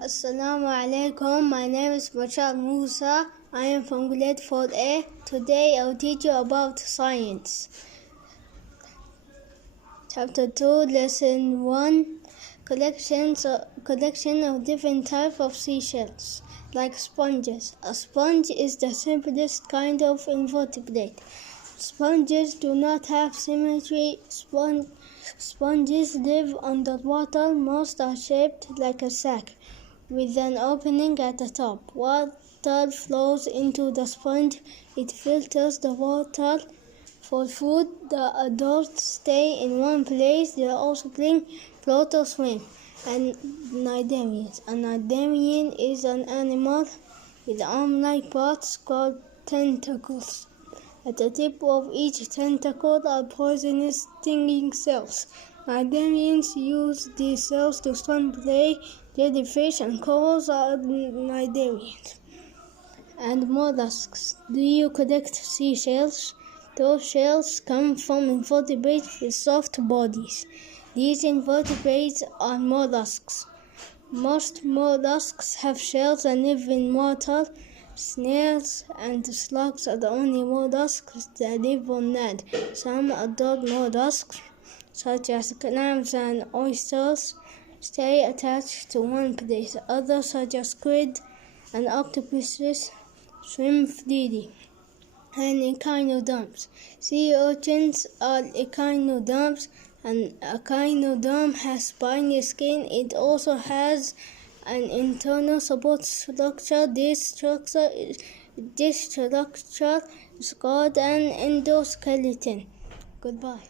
Assalamu alaikum. My name is Bashar Musa. I am from grade 4A. Today I'll teach you about science. Chapter 2, Lesson 1, collection of different types of seashells, like sponges. A sponge is the simplest kind of invertebrate. Sponges do not have symmetry. Sponges live underwater. Most are shaped like a sack, with an opening at the top. Water flows into the sponge. It filters the water for food. The adults stay in one place. Their offspring float or swim. Anidarians. An anidarian is an animal with arm-like parts called tentacles. At the tip of each tentacle are poisonous stinging cells. Anidarians use these cells to stun prey. Jellyfish and corals are anidarians. And mollusks. Do you collect seashells? Those shells come from invertebrates with soft bodies. These invertebrates are mollusks. Most mollusks have shells and live in water. Snails and slugs are the only mollusks that live on land. Some adult mollusks, such as clams and oysters, stay attached to one place. Others, such as squid and octopuses, swim freely. And echinoderms. Sea urchins are echinoderms, and echinoderm has spiny skin. It also has an internal support structure. This structure is called an endoskeleton. Goodbye.